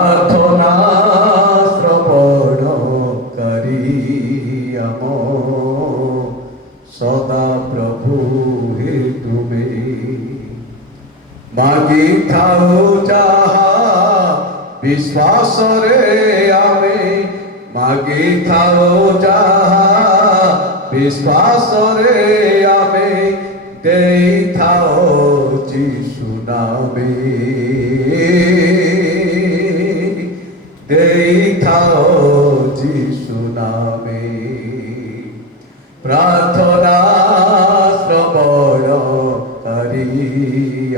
প্রার্থনা শ্রবণ করি আম সদা প্রভু হে তুমি মাগি থাও যাহা বিশ্বাসরে আমি মাগি থাও যাহা বিশ্বাসরে আমি দেই থাও যিশু নামে দেই থাও যিশু নামে প্রার্থনা শ্রবণ করি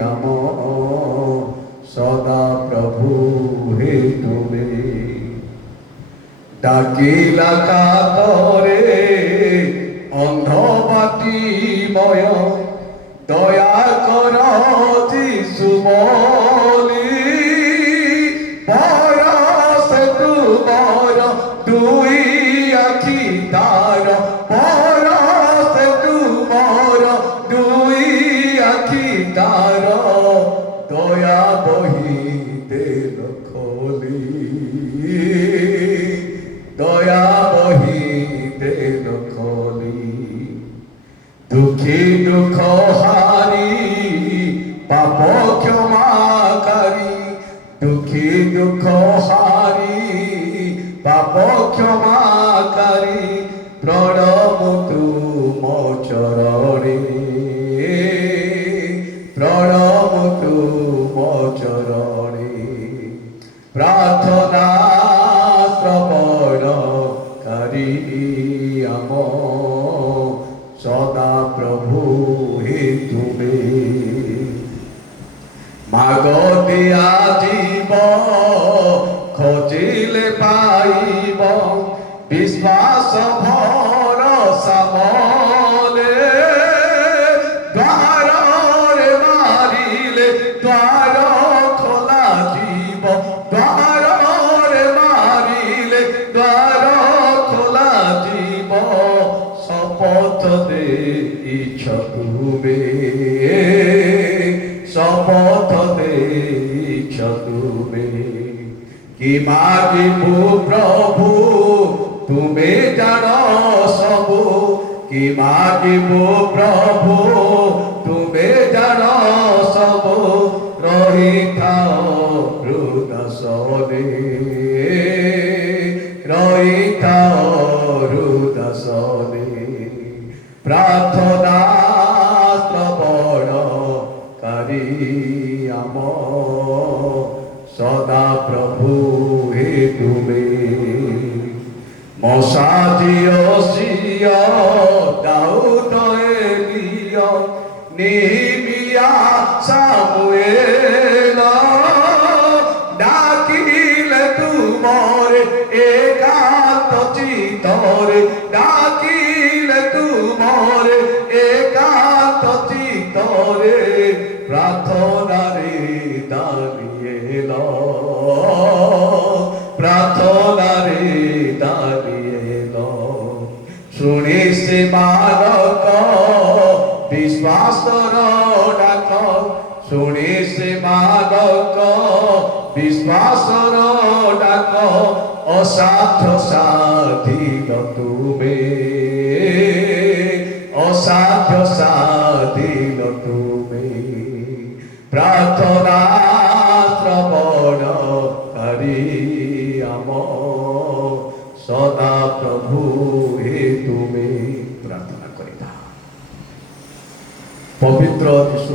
আম সদা প্রভু হে তুমি ডাকিলা কাতরে অন্ধ বাটিময় দয়া কর যিশু বলি বরসে তুমর দুই আখি তার বরসে তুমর দুই আখি তার দয়া বহিতে খোলি দয়া বহিতে খোলি দুঃখী দুঃখ হারি পাপ ক্ষমাকারী দুঃখী দুঃখ হারি পাপ ক্ষমাকারী প্রণব তুম চরণে প্রণব তুম চরণে প্রার্থনা শ্রবণ করি আম সদা প্রভু হে তুমি মাগ দিয়া জীব খোঁজিলে পাইব বিশ্বাস ভরসা বলে দ্বারে মারিলে দ্বার খোলা জীব দ্বারে মারিলে দ্বার খোলা জীব শপথ দেইছ তুমি শপথ দেইছ তুমি কি মাগিবু প্রভু তুমি জান সবু কি মাগিবু প্রভু তুমি জান সবু রহিথাও হৃদয় রহিথাও হৃদয় প্রার্থনা শ্রবণ করি আম সদা প্রভু হে তুমি মশাজিও সিয় দাউদ এলিয় নিমিয়া সামুয়েল ডাকিলে তুমরে একান্ত চিতরে ডাকিলে তুমরে একান্ত চিতরে প্রার্থনারে দাঁড়িয়ে প্রার্থনারে দাঁড়িয়ে শুনিস মানক বিশ্বাস ডাক শুনিস মানক বিশ্বাস ডাক অসাধ্য সাধিল তুমি অসাধ্য সাধিল তুমি প্রার্থনা শ্রবণ করি আম সদা প্রভু হে তুমি প্রার্থনা করিবা পবিত্র যিশু